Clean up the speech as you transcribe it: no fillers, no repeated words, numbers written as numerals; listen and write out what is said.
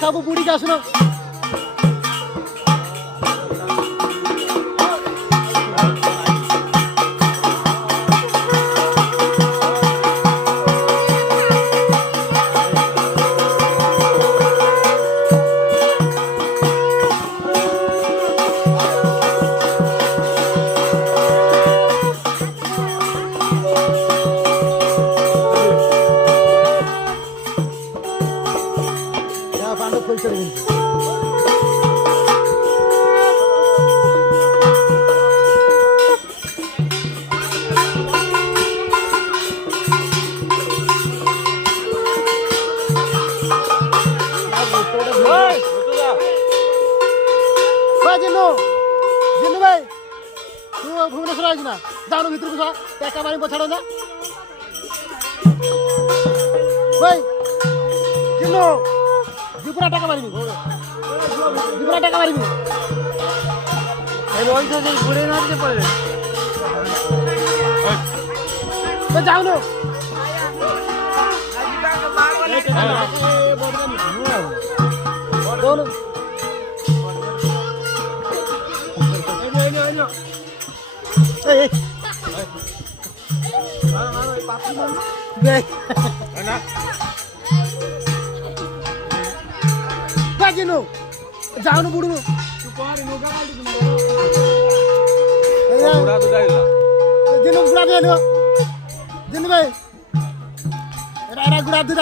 सब बुढ़ी का सुनो फुल चढ़ी जिन्नू भाई तू भुवनेश्वर आइस ना जानु भितर को टेका मारी पछाड़ ना भाई जिन्नू दिपुरा टाका मारिबी दिपुरा टाका मारिबी ए लोन से घुरे ना के पड़े तो जाओ नो बोलो ए मारो पापी मारो बे ना जिन्नू जाओ बुड़ू जिन्नू गुड़ा दे जिन्नू भाई गुड़ा दूध